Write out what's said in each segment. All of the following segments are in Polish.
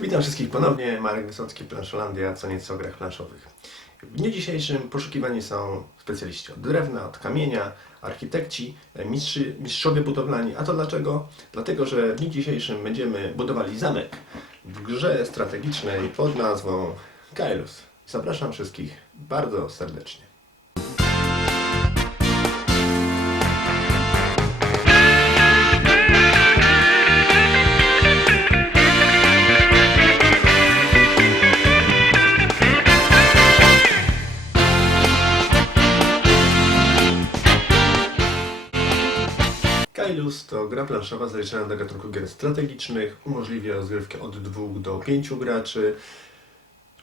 Witam wszystkich ponownie. Marek Wysocki, Planszolandia, co nieco o grach planszowych. W dniu dzisiejszym poszukiwani są specjaliści od drewna, od kamienia, architekci, mistrzy, mistrzowie budowlani. A to dlaczego? Dlatego, że w dniu dzisiejszym będziemy budowali zamek w grze strategicznej pod nazwą Kailus. Zapraszam wszystkich bardzo serdecznie. Kailus to gra planszowa zaliczana do gatunku gier strategicznych, umożliwia rozgrywkę od 2 do 5 graczy.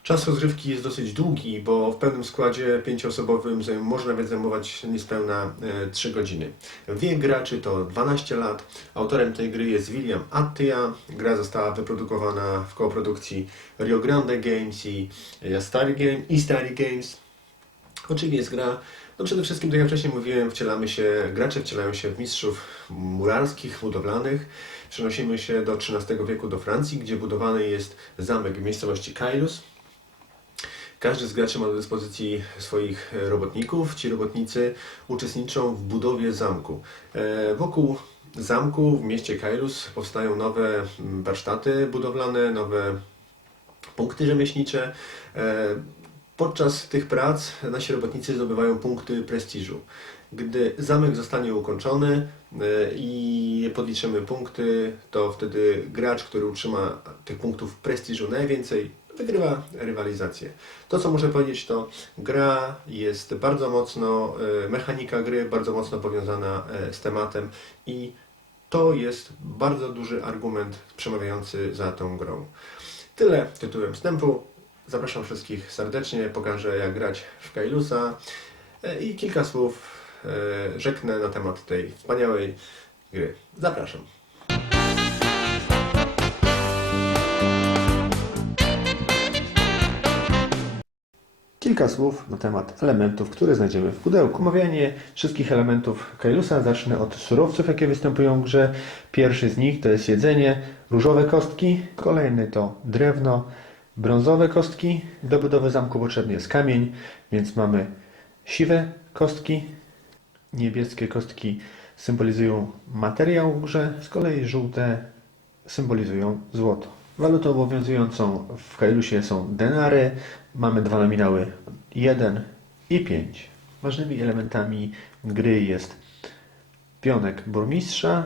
Czas rozgrywki jest dosyć długi, bo w pełnym składzie pięcioosobowym może nawet zajmować niespełna e, 3 godziny. Wiek graczy to 12 lat. Autorem tej gry jest William Attia. Gra została wyprodukowana w koprodukcji Rio Grande Games i e, Stary Game, i Games. O czym jest gra? No przede wszystkim, tak jak wcześniej mówiłem, wcielamy się, gracze wcielają się w mistrzów murarskich, budowlanych. Przenosimy się do XIII wieku do Francji, gdzie budowany jest zamek w miejscowości Kailus. Każdy z graczy ma do dyspozycji swoich e, robotników. Ci robotnicy uczestniczą w budowie zamku. E, Wokół zamku w mieście Kailus powstają nowe mm, warsztaty budowlane, nowe punkty rzemieślnicze. Podczas tych prac nasi robotnicy zdobywają punkty prestiżu. Gdy zamek zostanie ukończony e, i podliczymy punkty, to wtedy gracz, który utrzyma tych punktów prestiżu najwięcej, wygrywa rywalizację. To, co muszę powiedzieć, to gra jest bardzo mocno, e, mechanika gry bardzo mocno powiązana e, z tematem i to jest bardzo duży argument przemawiający za tą grą. Tyle tytułem wstępu. Zapraszam wszystkich serdecznie, pokażę jak grać w Kailusa e, i kilka słów e, rzeknę na temat tej wspaniałej gry. Zapraszam. Kilka słów na temat elementów, które znajdziemy w pudełku. Omawianie wszystkich elementów Kailusa zacznę od surowców, jakie występują w grze. Pierwszy z nich to jest jedzenie, różowe kostki, kolejny to drewno, brązowe kostki. Do budowy zamku potrzebny jest kamień, więc mamy siwe kostki, niebieskie kostki symbolizują materiał w grze, z kolei żółte symbolizują złoto. Walutą obowiązującą w Kailusie są denary. Mamy dwa nominały 1 i 5. Ważnymi elementami gry jest pionek burmistrza,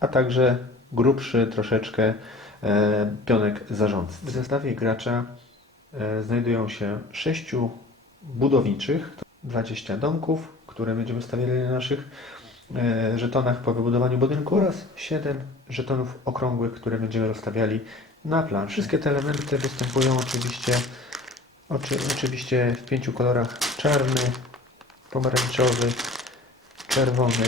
a także grubszy troszeczkę pionek zarządcy. W zestawie gracza e, znajdują się sześciu budowniczych, 20 domków, które będziemy stawiali na naszych e, żetonach po wybudowaniu budynku oraz 7 żetonów okrągłych, które będziemy rozstawiali na planszy. Wszystkie te elementy występują oczywiście, oczy, oczywiście w pięciu kolorach czarny, pomarańczowy, czerwony,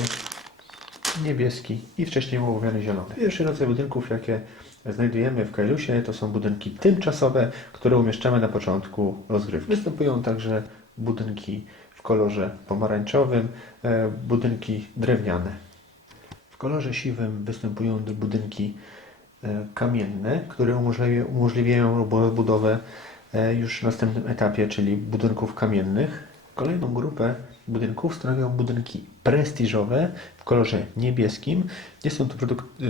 niebieski i wcześniej ołowiany zielony. Pierwszy rodzaj budynków, jakie znajdujemy w Kailusie, to są budynki tymczasowe, które umieszczamy na początku rozgrywki. Występują także budynki w kolorze pomarańczowym, e, budynki drewniane. W kolorze siwym występują budynki e, kamienne, które umożliwia- umożliwiają bu- budowę e, już w następnym etapie, czyli budynków kamiennych. Kolejną grupę budynków stanowią budynki prestiżowe w kolorze niebieskim. Nie są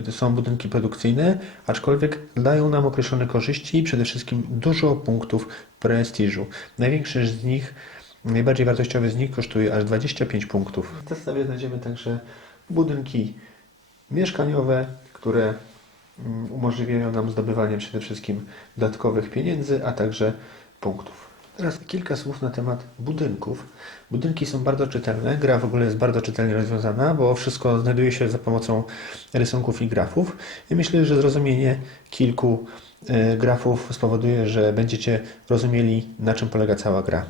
to są budynki produkcyjne, aczkolwiek dają nam określone korzyści i przede wszystkim dużo punktów prestiżu. Największy z nich, najbardziej wartościowy z nich kosztuje aż 25 punktów. W zestawie znajdziemy także budynki mieszkaniowe, które mm, umożliwiają nam zdobywanie przede wszystkim dodatkowych pieniędzy, a także punktów. Teraz kilka słów na temat budynków. Budynki są bardzo czytelne. Gra w ogóle jest bardzo czytelnie rozwiązana, bo wszystko znajduje się za pomocą rysunków i grafów. I myślę, że zrozumienie kilku e, grafów spowoduje, że będziecie rozumieli, na czym polega cała gra.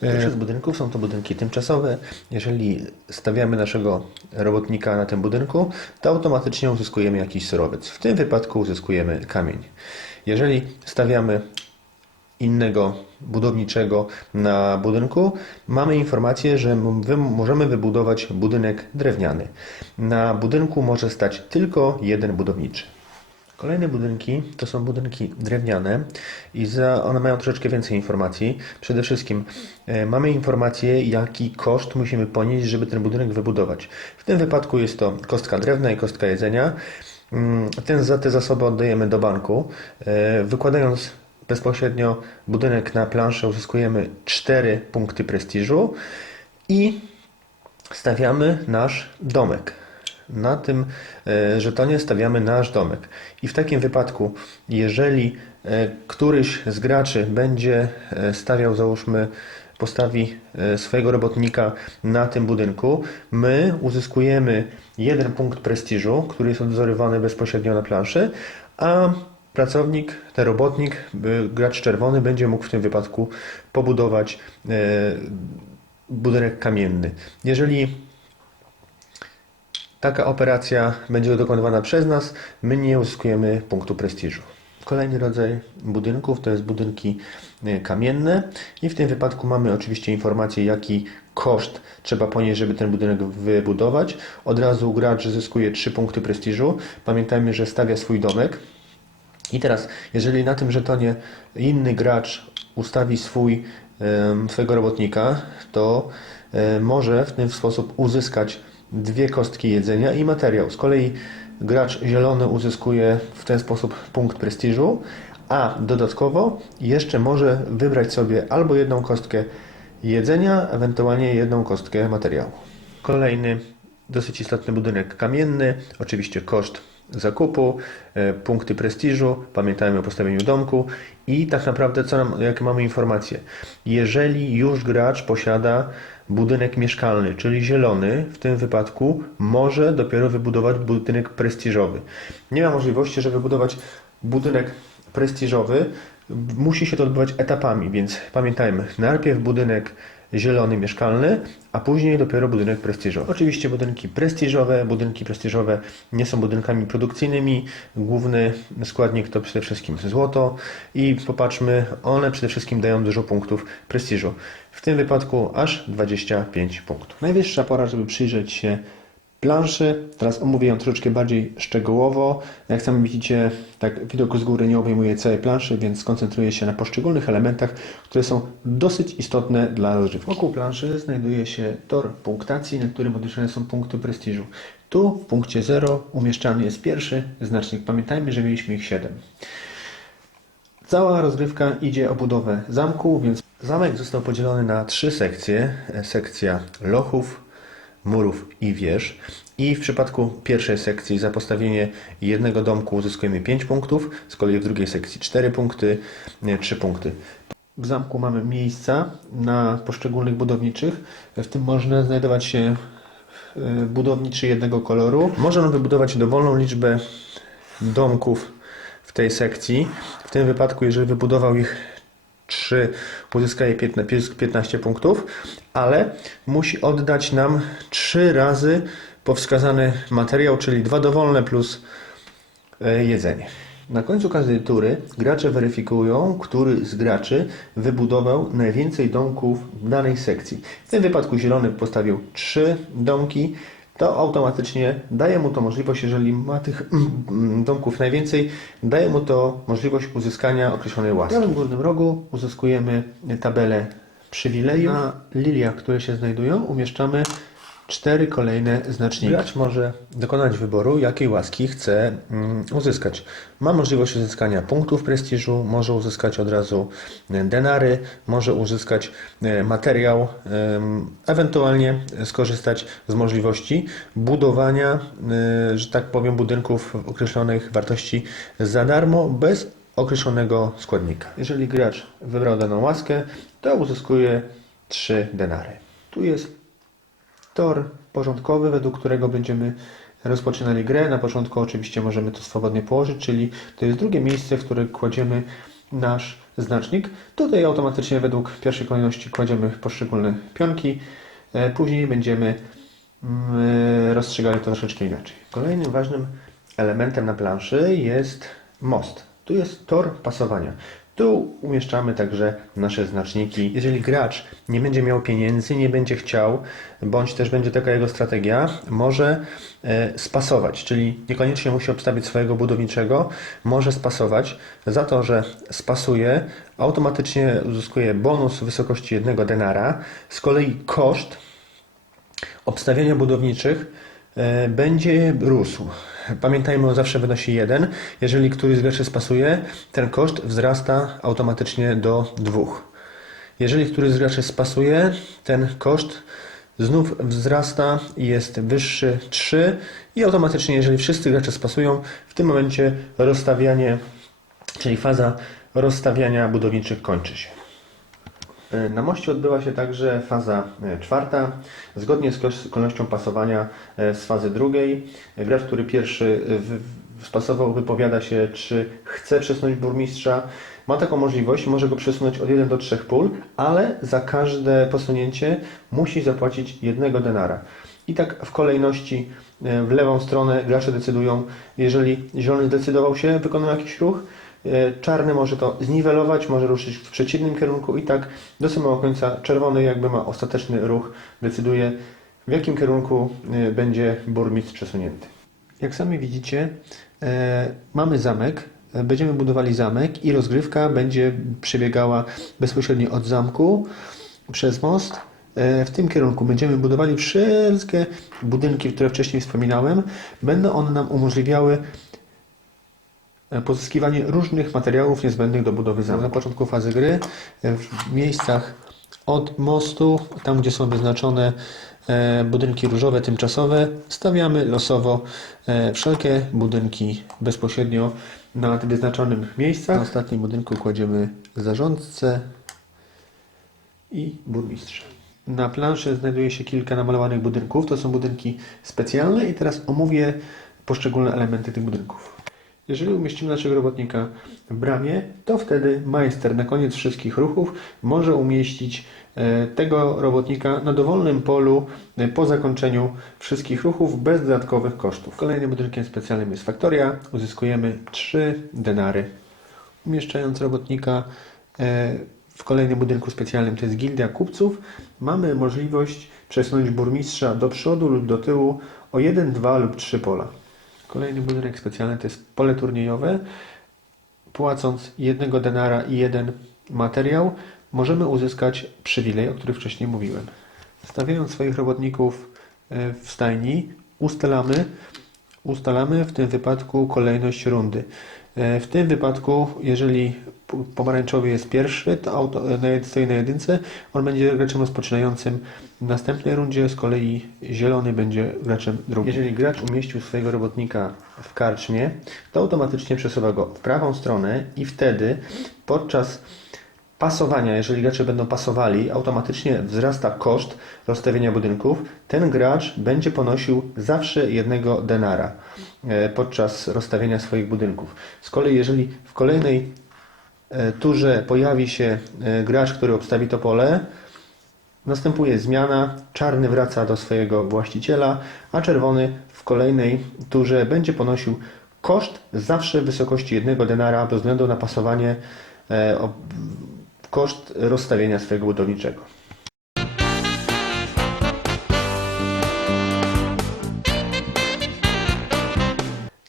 Pierwsze z budynków są to budynki tymczasowe. Jeżeli stawiamy naszego robotnika na tym budynku, to automatycznie uzyskujemy jakiś surowiec. W tym wypadku uzyskujemy kamień. Jeżeli stawiamy innego budowniczego na budynku, mamy informację, że możemy wybudować budynek drewniany. Na budynku może stać tylko jeden budowniczy. Kolejne budynki to są budynki drewniane i za, one mają troszeczkę więcej informacji. Przede wszystkim e, mamy informację, jaki koszt musimy ponieść, żeby ten budynek wybudować. W tym wypadku jest to kostka drewna i kostka jedzenia. Mm, Ten, za te zasoby oddajemy do banku. E, Wykładając bezpośrednio budynek na planszę uzyskujemy 4 punkty prestiżu i stawiamy nasz domek. Na tym e, żetonie stawiamy nasz domek. I w takim wypadku, jeżeli e, któryś z graczy będzie e, stawiał, załóżmy, postawi swojego robotnika na tym budynku, my uzyskujemy jeden punkt prestiżu, który jest odwzorowany bezpośrednio na planszy, a pracownik, ten robotnik, gracz czerwony będzie mógł w tym wypadku pobudować e, budynek kamienny. Jeżeli taka operacja będzie dokonywana przez nas, my nie uzyskujemy punktu prestiżu. Kolejny rodzaj budynków to jest budynki e, kamienne i w tym wypadku mamy oczywiście informację, jaki koszt trzeba ponieść, żeby ten budynek wybudować. Od razu gracz zyskuje 3 punkty prestiżu. Pamiętajmy, że stawia swój domek. I teraz, jeżeli na tym żetonie inny gracz ustawi swój, swojego robotnika, to e, może w ten sposób uzyskać dwie kostki jedzenia i materiał. Z kolei gracz zielony uzyskuje w ten sposób punkt prestiżu, a dodatkowo jeszcze może wybrać sobie albo jedną kostkę jedzenia, ewentualnie jedną kostkę materiału. Kolejny dosyć istotny budynek kamienny, oczywiście koszt zakupu, e, punkty prestiżu, pamiętajmy o postawieniu domku i tak naprawdę co nam, jakie mamy informacje. Jeżeli już gracz posiada budynek mieszkalny, czyli zielony, w tym wypadku może dopiero wybudować budynek prestiżowy. Nie ma możliwości, żeby wybudować budynek prestiżowy, musi się to odbywać etapami, więc pamiętajmy, najpierw budynek zielony mieszkalny, a później dopiero budynek prestiżowy. Oczywiście budynki prestiżowe, budynki prestiżowe nie są budynkami produkcyjnymi. Główny składnik to przede wszystkim złoto i popatrzmy, one przede wszystkim dają dużo punktów prestiżu. W tym wypadku aż 25 punktów. Najwyższa pora, żeby przyjrzeć się planszy. Teraz omówię ją troszeczkę bardziej szczegółowo. Jak sami widzicie, tak widok z góry nie obejmuje całej planszy, więc skoncentruję się na poszczególnych elementach, które są dosyć istotne dla rozrywki. Wokół planszy znajduje się tor punktacji, na którym odliczane są punkty prestiżu. Tu w punkcie 0 umieszczany jest pierwszy znacznik. Pamiętajmy, że mieliśmy ich 7. Cała rozgrywka idzie o budowę zamku, więc zamek został podzielony na trzy sekcje. Sekcja lochów, murów i wież. I w przypadku pierwszej sekcji za postawienie jednego domku uzyskujemy 5 punktów, z kolei w drugiej sekcji 4 punkty, nie, 3 punkty. W zamku mamy miejsca na poszczególnych budowniczych, w tym można znajdować się e, budowniczy jednego koloru. Można wybudować dowolną liczbę domków w tej sekcji. W tym wypadku, jeżeli wybudował ich 3, uzyskaje 15 15 punktów, ale musi oddać nam 3 razy powskazany materiał, czyli dwa dowolne plus e, jedzenie. Na końcu każdej tury gracze weryfikują, który z graczy wybudował najwięcej domków w danej sekcji. W tym wypadku zielony postawił 3 domki, to automatycznie daje mu to możliwość, jeżeli ma tych mm, domków najwięcej, daje mu to możliwość uzyskania określonej łaski. W prawym górnym rogu uzyskujemy tabelę przywileju. Na liliach, które się znajdują, umieszczamy cztery kolejne znaczniki. Gracz może dokonać wyboru, jakiej łaski chce mm, uzyskać. Ma możliwość uzyskania punktów prestiżu, może uzyskać od razu e, denary, może uzyskać e, materiał, ewentualnie skorzystać z możliwości budowania, e, że tak powiem, budynków określonych wartości za darmo, bez określonego składnika. Jeżeli gracz wybrał daną łaskę, to uzyskuje 3 denary. Tu jest tor porządkowy, według którego będziemy rozpoczynali grę. Na początku oczywiście możemy to swobodnie położyć, czyli to jest drugie miejsce, w które kładziemy nasz znacznik. Tutaj automatycznie według pierwszej kolejności kładziemy poszczególne pionki. E, Później będziemy mm, rozstrzygali to troszeczkę inaczej. Kolejnym ważnym elementem na planszy jest most. Tu jest tor pasowania. Tu umieszczamy także nasze znaczniki. Jeżeli gracz nie będzie miał pieniędzy, nie będzie chciał, bądź też będzie taka jego strategia, może e, spasować, czyli niekoniecznie musi obstawić swojego budowniczego, może spasować. Za to, że spasuje, automatycznie uzyskuje bonus w wysokości jednego denara. Z kolei koszt obstawienia budowniczych będzie rósł. Pamiętajmy, on zawsze wynosi 1. Jeżeli któryś z graczy spasuje, ten koszt wzrasta automatycznie do 2. Jeżeli któryś z graczy spasuje, ten koszt znów wzrasta i jest wyższy 3 i automatycznie, jeżeli wszyscy gracze spasują, w tym momencie rozstawianie, czyli faza rozstawiania budowniczych kończy się. Na moście odbyła się także faza e, czwarta. Zgodnie z kolejnością pasowania e, z fazy drugiej, e, gracz, który pierwszy e, spasował, wypowiada się, czy chce przesunąć burmistrza. Ma taką możliwość, może go przesunąć od 1 do 3 pól, ale za każde posunięcie musi zapłacić jednego denara. I tak w kolejności e, w lewą stronę gracze decydują, jeżeli zielony zdecydował się, wykonał jakiś ruch, E, Czarny może to zniwelować, może ruszyć w przeciwnym kierunku i tak do samego końca czerwony jakby ma ostateczny ruch, decyduje w jakim kierunku e, będzie burmistrz przesunięty. Jak sami widzicie, e, mamy zamek, e, będziemy budowali zamek i rozgrywka będzie przebiegała bezpośrednio od zamku przez most. E, W tym kierunku będziemy budowali wszystkie budynki, które wcześniej wspominałem. Będą one nam umożliwiały e, pozyskiwanie różnych materiałów niezbędnych do budowy zamku. Na początku fazy gry, e, w miejscach od mostu, tam gdzie są wyznaczone e, budynki różowe, tymczasowe, stawiamy losowo e, wszelkie budynki bezpośrednio na wyznaczonym miejscach. Na ostatnim budynku kładziemy zarządcę i burmistrza. Na planszy znajduje się kilka namalowanych budynków. To są budynki specjalne i teraz omówię poszczególne elementy tych budynków. Jeżeli umieścimy naszego robotnika w bramie, to wtedy majster na koniec wszystkich ruchów może umieścić e, tego robotnika na dowolnym polu e, po zakończeniu wszystkich ruchów bez dodatkowych kosztów. Kolejnym budynkiem specjalnym jest faktoria. Uzyskujemy 3 denary. Umieszczając robotnika e, w kolejnym budynku specjalnym, to jest Gildia Kupców, mamy możliwość przesunąć burmistrza do przodu lub do tyłu o 1, 2 lub 3 pola. Kolejny budynek specjalny to jest pole turniejowe. Płacąc jednego denara i jeden materiał, możemy uzyskać przywilej, o którym wcześniej mówiłem. Stawiając swoich robotników e, w stajni, ustalamy, ustalamy w tym wypadku kolejność rundy. E, W tym wypadku, jeżeli pomarańczowy jest pierwszy, to auto, e, stoi na jedynce, on będzie graczem rozpoczynającym w następnej rundzie, z kolei zielony będzie graczem drugim. Jeżeli gracz umieścił swojego robotnika w karczmie, to automatycznie przesuwa go w prawą stronę i wtedy podczas pasowania, jeżeli gracze będą pasowali, automatycznie wzrasta koszt rozstawienia budynków. Ten gracz będzie ponosił zawsze jednego denara e, podczas rozstawienia swoich budynków. Z kolei, jeżeli w kolejnej turze pojawi się e, gracz, który obstawi to pole, następuje zmiana. Czarny wraca do swojego właściciela, a czerwony w kolejnej turze będzie ponosił koszt zawsze w wysokości jednego denara bez względu na pasowanie e, koszt rozstawienia swojego budowniczego.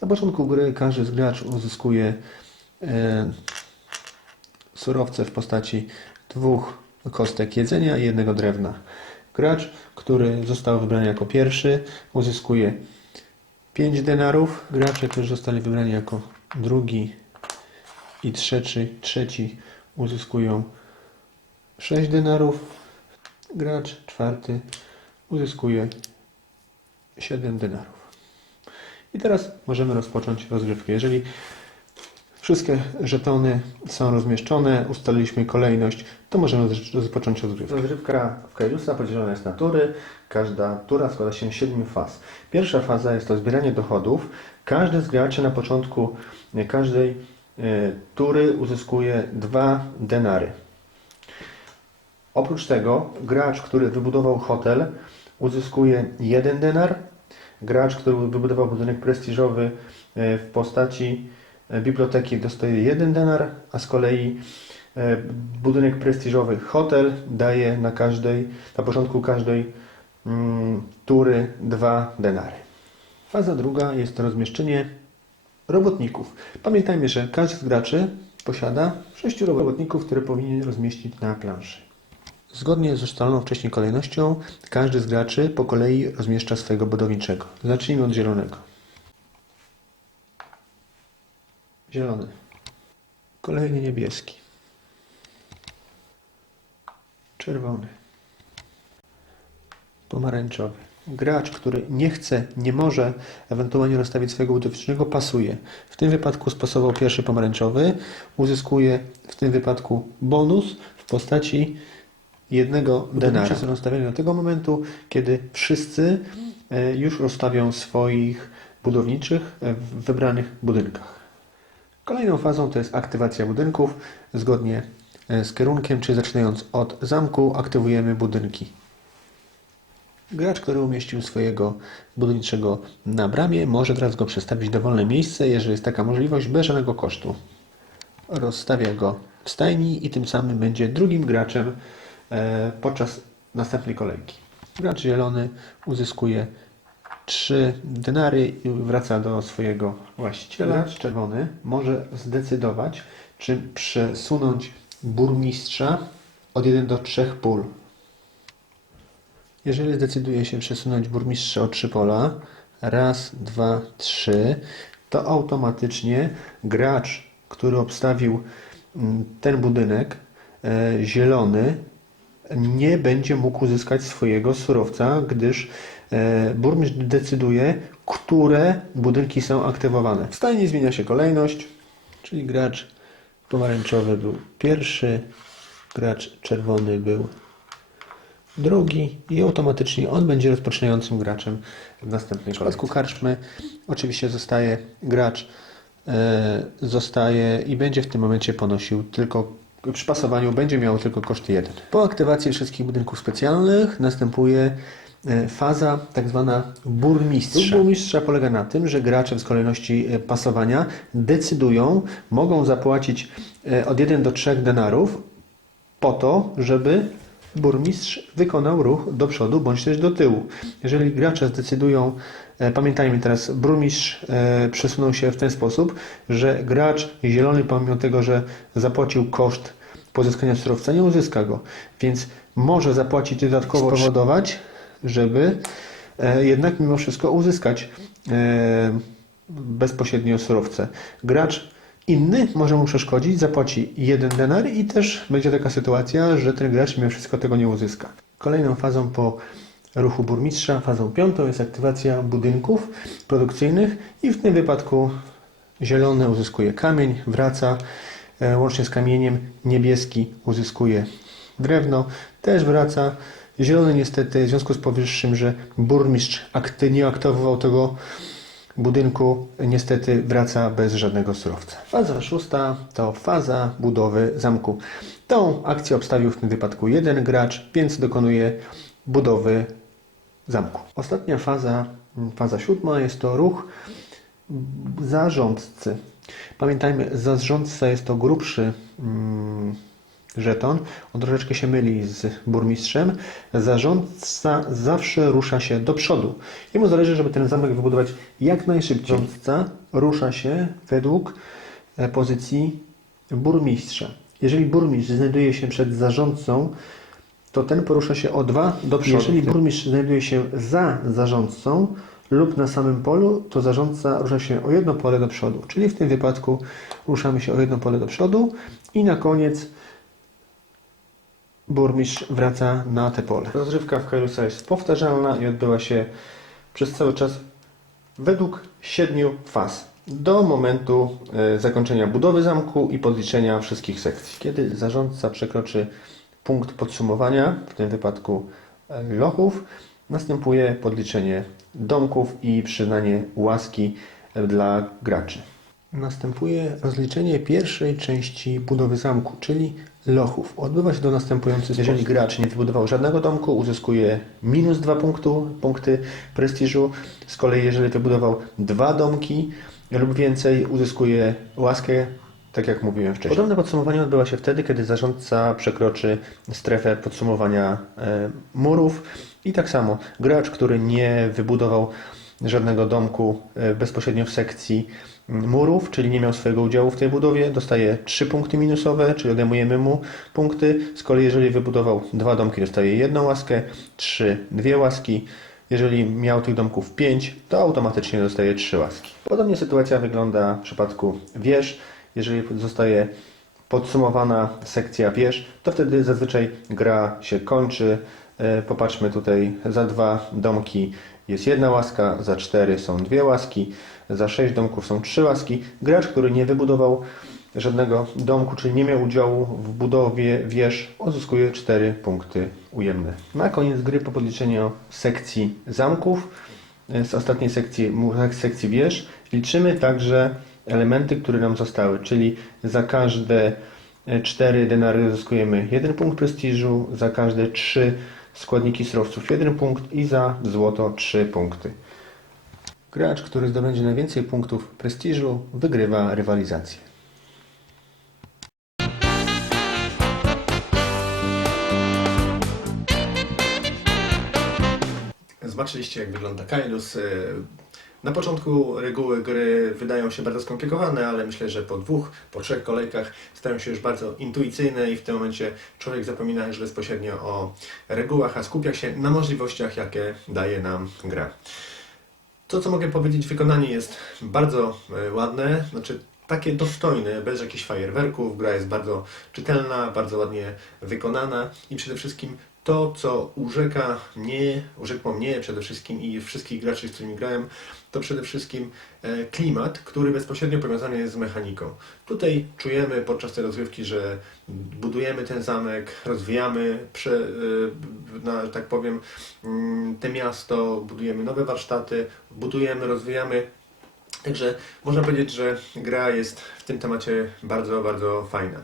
Na początku gry każdy z graczy uzyskuje e, surowce w postaci dwóch kostek jedzenia i jednego drewna. Gracz, który został wybrany jako pierwszy, uzyskuje 5 denarów. Gracze, którzy zostali wybrani jako drugi i trzeci, trzeci uzyskują 6 denarów. Gracz czwarty uzyskuje 7 denarów. I teraz możemy rozpocząć rozgrywkę. Jeżeli żetony są rozmieszczone, ustaliliśmy kolejność, to możemy roz- rozpocząć rozgrywkę. Rozgrywka w Kairusa podzielona jest na tury. Każda tura składa się z siedmiu faz. Pierwsza faza jest to zbieranie dochodów. Każdy z graczy na początku e, każdej e, tury uzyskuje dwa denary. Oprócz tego gracz, który wybudował hotel, uzyskuje jeden denar. Gracz, który wybudował budynek prestiżowy e, w postaci biblioteki dostaje jeden denar, a z kolei e, budynek prestiżowy hotel daje na każdej, na początku każdej mm, tury dwa denary. Faza druga jest rozmieszczenie robotników. Pamiętajmy, że każdy z graczy posiada sześciu robotników, które powinien rozmieścić na planszy. Zgodnie z ustaloną wcześniej kolejnością, każdy z graczy po kolei rozmieszcza swojego budowniczego. Zacznijmy od zielonego. Zielony. Kolejny niebieski. Czerwony. Pomarańczowy. Gracz, który nie chce, nie może ewentualnie rozstawić swojego budowniczego, pasuje. W tym wypadku stosował pierwszy pomarańczowy, uzyskuje w tym wypadku bonus w postaci jednego denara. są rozstawione do tego momentu, kiedy wszyscy e, już rozstawią swoich budowniczych w wybranych budynkach. Kolejną fazą to jest aktywacja budynków. Zgodnie e, z kierunkiem, czyli zaczynając od zamku, aktywujemy budynki. Gracz, który umieścił swojego budowniczego na bramie, może teraz go przestawić w dowolne miejsce, jeżeli jest taka możliwość, bez żadnego kosztu. Rozstawia go w stajni i tym samym będzie drugim graczem e, podczas następnej kolejki. Gracz zielony uzyskuje 3 denary i wraca do swojego właściciela. Gracz czerwony może zdecydować, czy przesunąć burmistrza od 1 do 3 pól. Jeżeli zdecyduje się przesunąć burmistrza o trzy pola, raz, dwa, trzy, to automatycznie gracz, który obstawił mm, ten budynek e, zielony, nie będzie mógł uzyskać swojego surowca, gdyż burmistrz decyduje, które budynki są aktywowane. W stajni zmienia się kolejność, czyli gracz pomarańczowy był pierwszy, gracz czerwony był drugi i automatycznie on będzie rozpoczynającym graczem w następnej kolejce. W karczmy oczywiście zostaje gracz, e, zostaje i będzie w tym momencie ponosił tylko przy pasowaniu będzie miał tylko koszt 1. Po aktywacji wszystkich budynków specjalnych następuje e, faza tak zwana burmistrza. Burmistrza polega na tym, że gracze z kolejności e, pasowania decydują, mogą zapłacić e, od 1 do 3 denarów po to, żeby burmistrz wykonał ruch do przodu bądź też do tyłu. Jeżeli gracze zdecydują, e, pamiętajmy teraz, burmistrz e, przesunął się w ten sposób, że gracz zielony, pomimo tego, że zapłacił koszt pozyskania surowca, nie uzyska go, więc może zapłacić dodatkowo, spowodować, żeby e, jednak mimo wszystko uzyskać e, bezpośrednio surowce. Gracz inny może mu przeszkodzić, zapłaci jeden denar i też będzie taka sytuacja, że ten gracz mimo wszystko tego nie uzyska. Kolejną fazą po ruchu burmistrza, fazą piątą jest aktywacja budynków produkcyjnych i w tym wypadku zielony uzyskuje kamień, wraca, e, łącznie z kamieniem niebieski uzyskuje drewno, też wraca. Zielony niestety w związku z powyższym, że burmistrz akty, nie aktywował tego budynku niestety wraca bez żadnego surowca. Faza szósta to faza budowy zamku. Tą akcję obstawił w tym wypadku jeden gracz, więc dokonuje budowy zamku. Ostatnia faza, faza siódma jest to ruch zarządcy. Pamiętajmy, zarządca jest to grubszy mm, żeton. On troszeczkę się myli z burmistrzem. Zarządca zawsze rusza się do przodu. Jemu zależy, żeby ten zamek wybudować jak najszybciej. Zarządca rusza się według e, pozycji burmistrza. Jeżeli burmistrz znajduje się przed zarządcą, to ten porusza się o dwa do przodu. Jeżeli burmistrz znajduje się za zarządcą lub na samym polu, to zarządca rusza się o jedno pole do przodu. Czyli w tym wypadku ruszamy się o jedno pole do przodu i na koniec burmistrz wraca na te pole. Rozrywka w Kairusa jest powtarzalna i odbyła się przez cały czas według siedmiu faz. Do momentu e, zakończenia budowy zamku i podliczenia wszystkich sekcji. Kiedy zarządca przekroczy punkt podsumowania, w tym wypadku e, lochów, następuje podliczenie domków i przyznanie łaski e, dla graczy. Następuje rozliczenie pierwszej części budowy zamku, czyli lochów. Odbywa się do następujący Jeżeli gracz nie wybudował żadnego domku, uzyskuje minus 2 punktu, punkty prestiżu. Z kolei jeżeli wybudował dwa domki, lub więcej uzyskuje łaskę, tak jak mówiłem wcześniej. Podobne podsumowanie odbywa się wtedy, kiedy zarządca przekroczy strefę podsumowania e, murów i tak samo gracz, który nie wybudował żadnego domku e, bezpośrednio w sekcji murów, czyli nie miał swojego udziału w tej budowie, dostaje 3 punkty minusowe, czyli odejmujemy mu punkty. Z kolei jeżeli wybudował dwa domki, dostaje jedną łaskę, 3 dwie łaski. Jeżeli miał tych domków 5, to automatycznie dostaje 3 łaski. Podobnie sytuacja wygląda w przypadku wież. Jeżeli zostaje podsumowana sekcja wież, to wtedy zazwyczaj gra się kończy. E, Popatrzmy tutaj, za dwa domki jest jedna łaska, za cztery są dwie łaski, za sześć domków są trzy łaski. Gracz, który nie wybudował żadnego domku, czyli nie miał udziału w budowie wież, uzyskuje 4 punkty ujemne. Na koniec gry po podliczeniu sekcji zamków e, z ostatniej sekcji, mu- sekcji wież liczymy także elementy, które nam zostały, czyli za każde 4 denary uzyskujemy 1 punkt prestiżu, za każde 3 składniki surowców 1 punkt i za złoto 3 punkty. Gracz, który zdobędzie najwięcej punktów prestiżu, wygrywa rywalizację. Zobaczyliście, jak wygląda Kailus. E, Na początku reguły gry wydają się bardzo skomplikowane, ale myślę, że po dwóch, po trzech kolejkach stają się już bardzo intuicyjne i w tym momencie człowiek zapomina już bezpośrednio o regułach, a skupia się na możliwościach, jakie daje nam gra. To, co mogę powiedzieć, wykonanie jest bardzo e, ładne, znaczy takie dostojne, bez jakichś fajerwerków. Gra jest bardzo czytelna, bardzo ładnie wykonana i przede wszystkim to, co urzeka mnie, urzekło mnie przede wszystkim i wszystkich graczy, z którymi grałem, to przede wszystkim e, klimat, który bezpośrednio powiązany jest z mechaniką. Tutaj czujemy podczas tej rozgrywki, że budujemy ten zamek, rozwijamy, prze, e, na, tak powiem, mm, te miasto, budujemy nowe warsztaty, budujemy, rozwijamy Także można powiedzieć, że gra jest w tym temacie bardzo, bardzo fajna.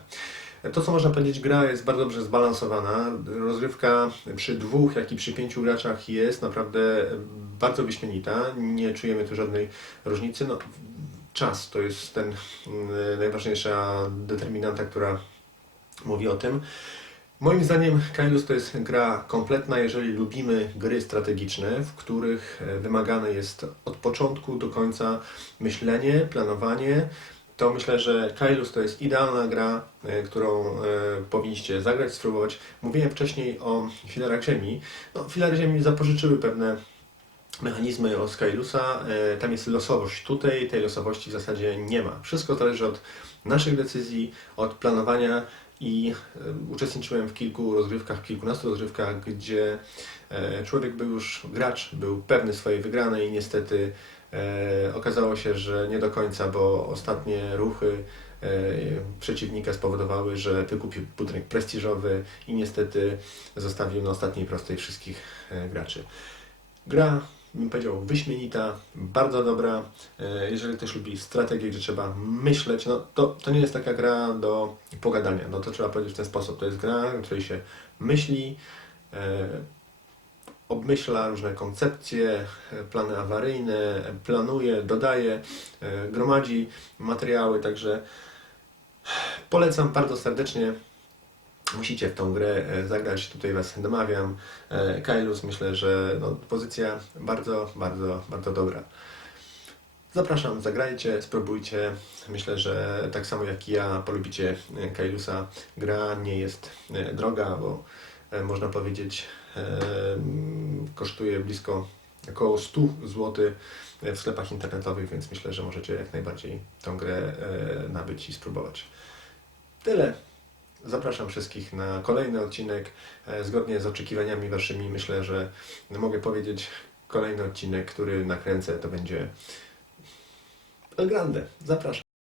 To, co można powiedzieć, gra jest bardzo dobrze zbalansowana. Rozrywka przy dwóch, jak i przy pięciu graczach jest naprawdę bardzo wyśmienita. Nie czujemy tu żadnej różnicy. No, czas to jest ten mm, najważniejsza determinanta, która mówi o tym. Moim zdaniem Kailus to jest gra kompletna, jeżeli lubimy gry strategiczne, w których e, wymagane jest od początku do końca myślenie, planowanie. To myślę, że Kailus to jest idealna gra, e, którą e, powinniście zagrać, spróbować. Mówiłem wcześniej o filarach ziemi. No, filary ziemi zapożyczyły pewne mechanizmy od Skylusa. E, Tam jest losowość. Tutaj tej losowości w zasadzie nie ma. Wszystko zależy od naszych decyzji, od planowania i uczestniczyłem w kilku rozgrywkach, kilkunastu rozgrywkach, gdzie człowiek był już, gracz był pewny swojej wygranej i niestety okazało się, że nie do końca, bo ostatnie ruchy e, przeciwnika spowodowały, że wykupił budynek prestiżowy i niestety zostawił na ostatniej prostej wszystkich e, graczy. Gra, bym powiedział, wyśmienita, bardzo dobra. E, Jeżeli ktoś lubi strategię, gdzie trzeba myśleć, no to, to nie jest taka gra do pogadania. No to trzeba powiedzieć w ten sposób. To jest gra, w której się myśli, e, obmyśla różne koncepcje, e, plany awaryjne, planuje, dodaje, e, gromadzi materiały, także polecam bardzo serdecznie. Musicie w tą grę e, zagrać, tutaj Was namawiam. E, Kailus myślę, że no, pozycja bardzo, bardzo, bardzo dobra. Zapraszam, zagrajcie, spróbujcie. Myślę, że tak samo jak ja polubicie e, Kailusa. Gra nie jest e, droga, bo e, można powiedzieć e, kosztuje blisko około 100 zł w sklepach internetowych, więc myślę, że możecie jak najbardziej tą grę e, nabyć i spróbować. Tyle. Zapraszam wszystkich na kolejny odcinek. E, Zgodnie z oczekiwaniami Waszymi myślę, że mogę powiedzieć kolejny odcinek, który nakręcę, to będzie El Grande. Zapraszam.